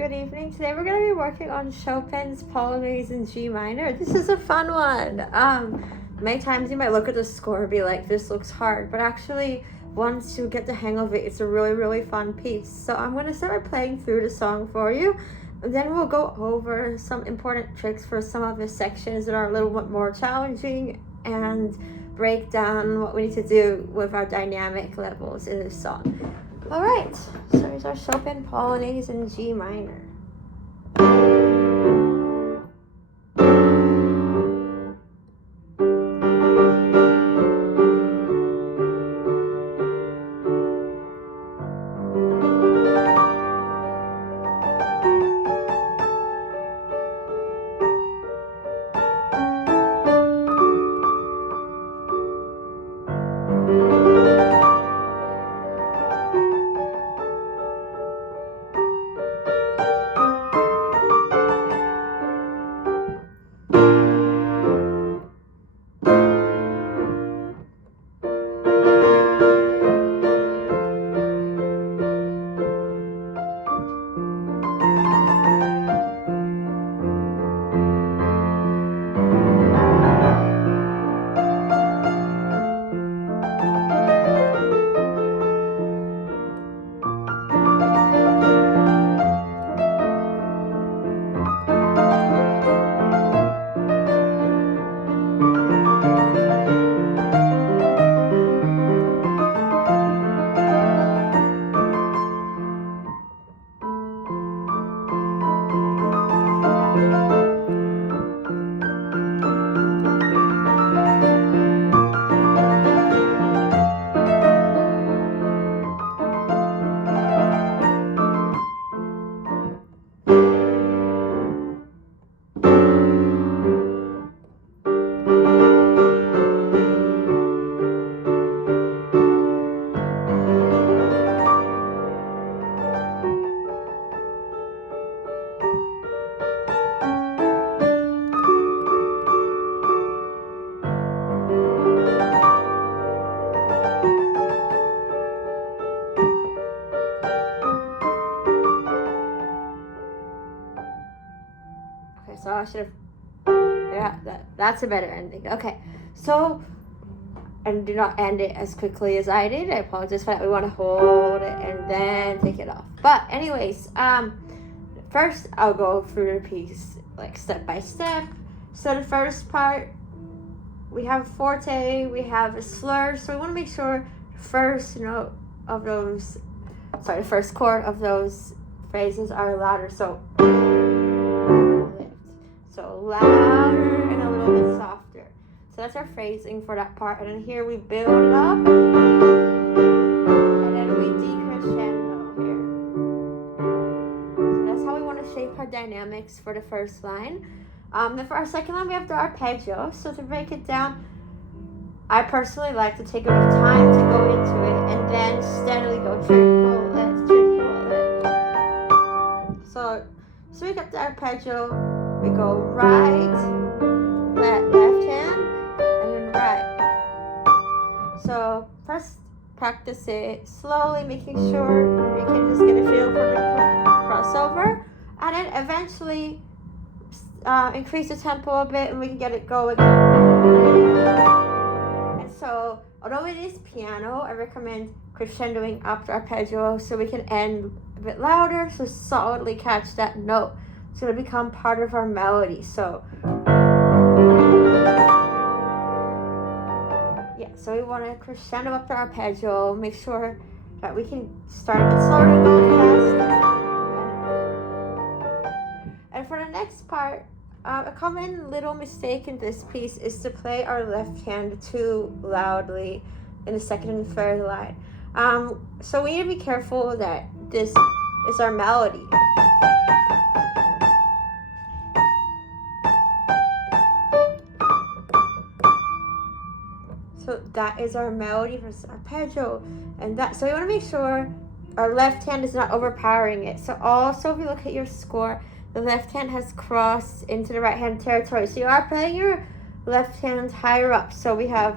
Good evening. Today we're going to be working on Chopin's Polonaise in G minor. This is a fun one. Many times you might look at the score and be like, this looks hard, but actually once you get the hang of it, it's a really, really fun piece. So I'm going to start by playing through the song for you, and then we'll go over some important tricks for some of the sections that are a little bit more challenging and break down what we need to do with our dynamic levels in this song. All right, so here's our Chopin Polonaise in G minor. So I should have, that's a better ending. Okay, so, and do not end it as quickly as I did. I apologize for that. We want to hold it and then take it off. But anyways, first I'll go through the piece like step by step. So the first part, we have forte, we have a slur. So we want to make sure the first note of those, the first chord of those phrases are louder. So louder and a little bit softer. So that's our phrasing for that part. And then here we build it up. And then we decrescendo here. So that's how we want to shape our dynamics for the first line. Then for our second line, we have the arpeggio. So to break it down, I personally like to take a bit of time to go into it and then steadily go triple lift, triple lift. So we got the arpeggio. We go right, left hand, and then right. So first practice it slowly, making sure you can just get a feel for the crossover. And then eventually increase the tempo a bit and we can get it going. And so, although it is piano, I recommend crescendoing up the arpeggio so we can end a bit louder, so solidly catch that note. It's going to become part of our melody. So so we want to crescendo up the arpeggio, make sure that we can start a bit slower and go fast. And for the next part, a common little mistake in this piece is to play our left hand too loudly in the second and third line. So we need to be careful that this is our melody. So that is our melody for arpeggio, and so we want to make sure our left hand is not overpowering it. So also, if you look at your score, the left hand has crossed into the right hand territory. So you are playing your left hand higher up. So we have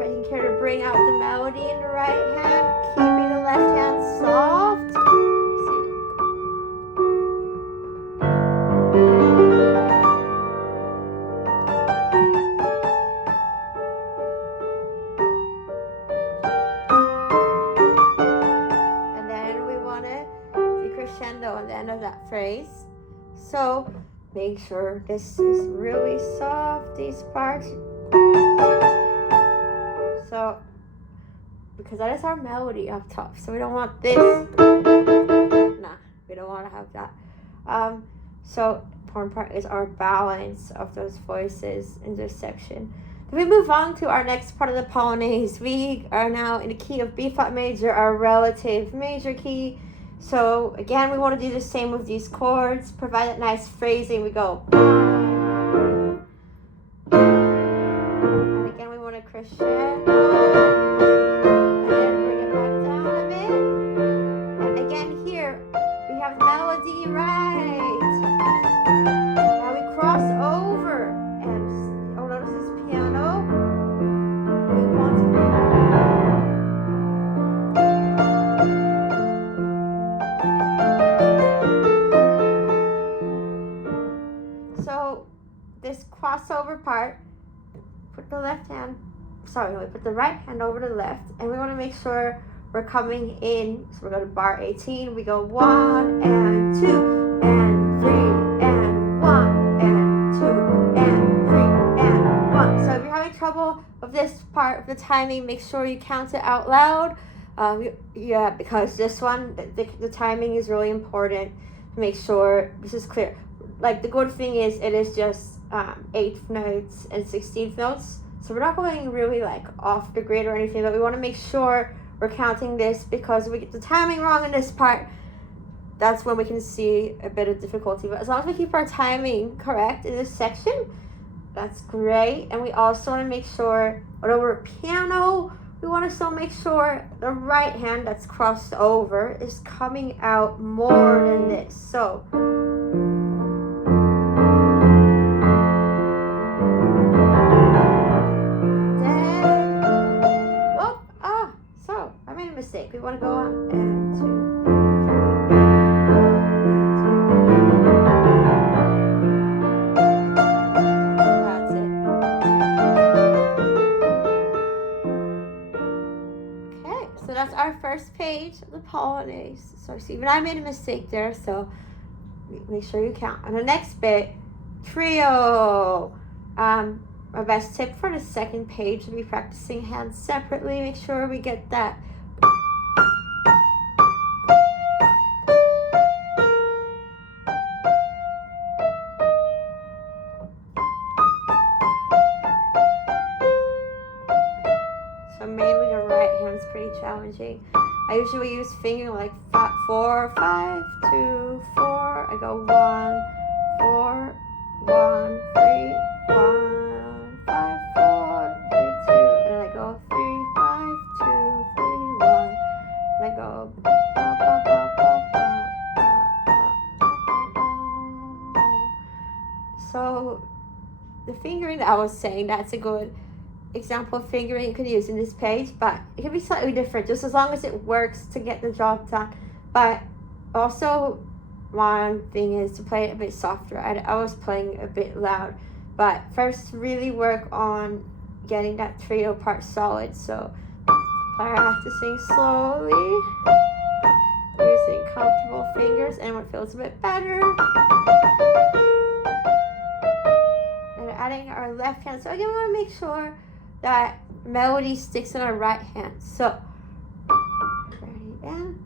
taking care to bring out the melody in the right hand, keeping the phrase. So make sure this is really soft, these parts. So, because that is our melody up top. So we don't want this. Nah, we don't want to have that. So important part is our balance of those voices in this section. Then we move on to our next part of the Polonaise. We are now in the key of B flat major, our relative major key. So again, we want to do the same with these chords. Provide that nice phrasing. We go. And again, we want to crescendo. And then bring it back down a bit. And again, here, we have melody right. Now we cross over. And, oh, notice this piano. We want So this crossover part, put the left hand, sorry, no, we put the right hand over the left, and we want to make sure we're coming in. So we're going to bar 18. We go 1 and 2 and 3 and 1 and 2 and 3 and 1. So if you're having trouble with this part of the timing, make sure you count it out loud. Yeah, because this one, the timing is really important to make sure this is clear. Like, the good thing is it is just 8th notes and 16th notes. So we're not going really like off the grid or anything, but we want to make sure we're counting this, because if we get the timing wrong in this part, that's when we can see a bit of difficulty. But as long as we keep our timing correct in this section, that's great. And we also want to make sure, although we're a piano, we want to still make sure the right hand that's crossed over is coming out more than this. So mistake. We want to go on and 2, 3, 1, 2. That's it. Okay, so that's our first page of the Polonaise. So see, even I made a mistake there, so make sure you count. On the next bit, trio. Our best tip for the second page will be practicing hands separately. Make sure we get that. So mainly the right hand's pretty challenging. I usually use finger like 4, 5, 2, 4. I go 1, 4, 1, 3, 1, 5, 4, 3, 2. And I go 3, 5, 2, 3, 1. And I go ba, ba, ba, ba, ba, ba, ba. So the fingering that I was saying, that's a good example of fingering you could use in this page, but it can be slightly different, just as long as it works to get the job done. But also, one thing is to play it a bit softer. I was playing a bit loud, but first really work on getting that trio part solid. So practicing slowly, using comfortable fingers, and what feels a bit better. And adding our left hand. So again, we want to make sure that melody sticks in our right hand. So, ready, and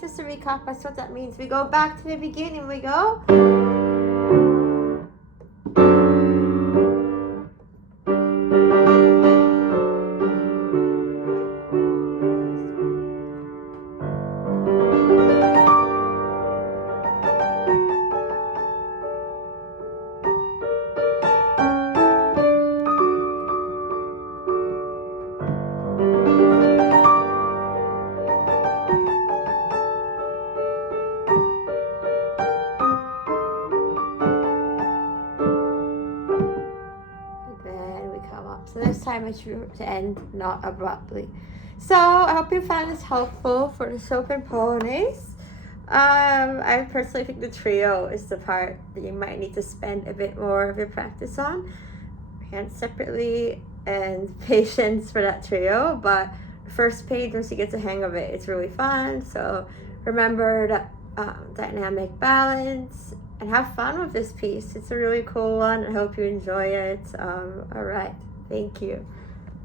just to recap, that's what that means. We go back to the beginning. We go. this time I choose to end not abruptly. So I hope you found this helpful for the Chopin Polonaise. I personally think the trio is the part that you might need to spend a bit more of your practice on. Hands separately and patience for that trio, but first page, once you get the hang of it, it's really fun. So remember that dynamic balance and have fun with this piece. It's a really cool one. I hope you enjoy it. All right, thank you.